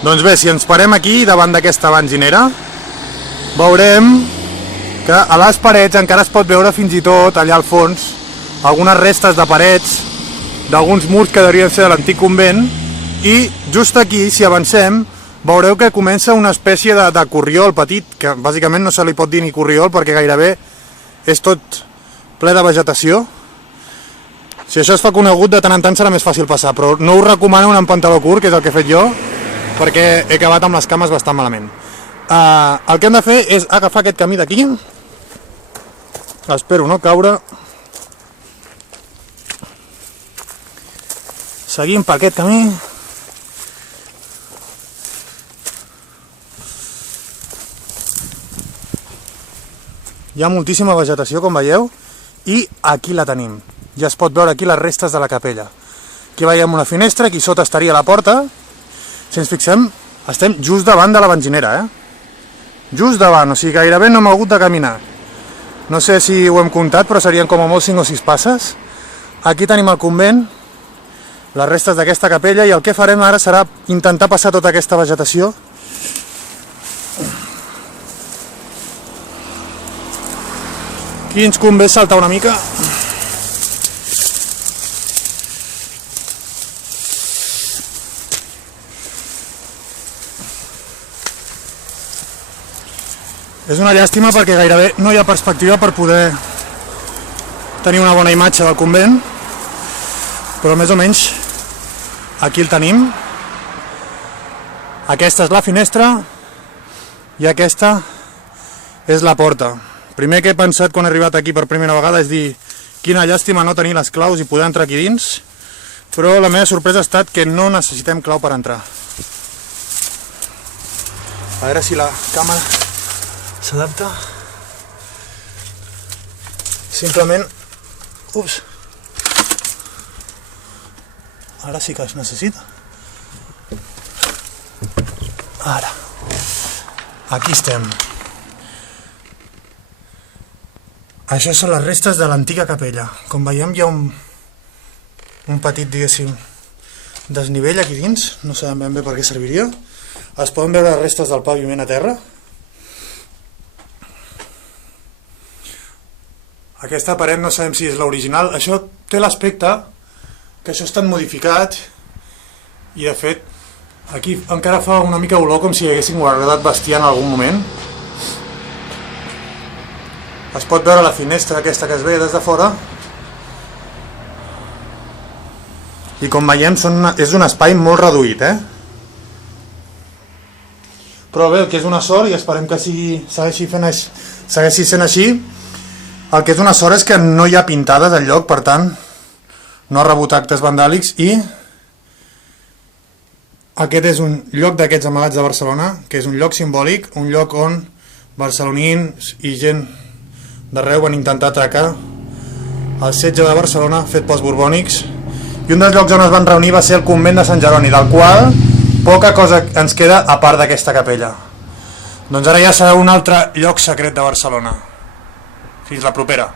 Doncs bé, si ens parem aquí davant d'aquesta benzinera, veurem que a les parets encara es pot veure fins i tot allà al fons algunes restes de parets d'alguns murs que deurien ser de l'antic convent, i just aquí, si avancem, veureu que comença una espècie de corriol petit, que bàsicament no se li pot dir ni corriol perquè gairebé és tot ple de vegetació. Si això es fa conegut, de tant en tant serà més fàcil passar, però no us recomano anar amb pantaló curt, que és el que he fet jo, perquè he acabat amb les cames bastant malament. El que hem de fer és agafar aquest camí d'aquí, espero no caure, seguim per aquest camí, hi ha moltíssima vegetació, com veieu, i aquí la tenim. Ja es pot veure aquí les restes de la capella. Aquí veiem una finestra, aquí sota estaria la porta. Si ens fixem, estem just davant de la benzinera, just davant, o sigui, gairebé no hem hagut de caminar. No sé si ho hem comptat, però serien com a molt 5 o 6 passes. Aquí tenim el convent, les restes d'aquesta capella, i el que farem ara serà intentar passar tota aquesta vegetació. Aquí ens convé saltar una mica. És una llàstima perquè gairebé no hi ha perspectiva per poder tenir una bona imatge del convent, però més o menys aquí el tenim. Aquesta és la finestra i aquesta és la porta. Primer que he pensat quan he arribat aquí per primera vegada és dir quina llàstima no tenir les claus i poder entrar aquí dins, però la meva sorpresa ha estat que no necessitem clau per entrar. A veure si la càmera s'adapta. Simplement... Ups! Ara sí que es necessita. Ara. Aquí estem. Això són les restes de l'antiga capella. Com veiem hi ha un petit, diguéssim, desnivell aquí dins. No sabem ben bé per què serviria. Es poden veure les restes del paviment a terra. Aquesta paret no sabem si és l'original. Això té l'aspecte que això ha estat modificat i de fet aquí encara fa una mica olor com si haguessin guardat bestiar en algun moment. Es pot veure la finestra aquesta que es veia des de fora i com veiem és un espai molt reduït, però bé, el que és una sort, i esperem que segueixi sent així, el que és una sort és que no hi ha pintades al lloc, per tant no ha rebut actes vandàlics, i aquest és un lloc d'aquests amagats de Barcelona, que és un lloc simbòlic, un lloc on barcelonins i gent d'arreu van intentar atracar el setge de Barcelona fet pels borbònics, i un dels llocs on es van reunir va ser el convent de Sant Jeroni, del qual poca cosa ens queda a part d'aquesta capella. Doncs ara ja serà un altre lloc secret de Barcelona. Fins la propera.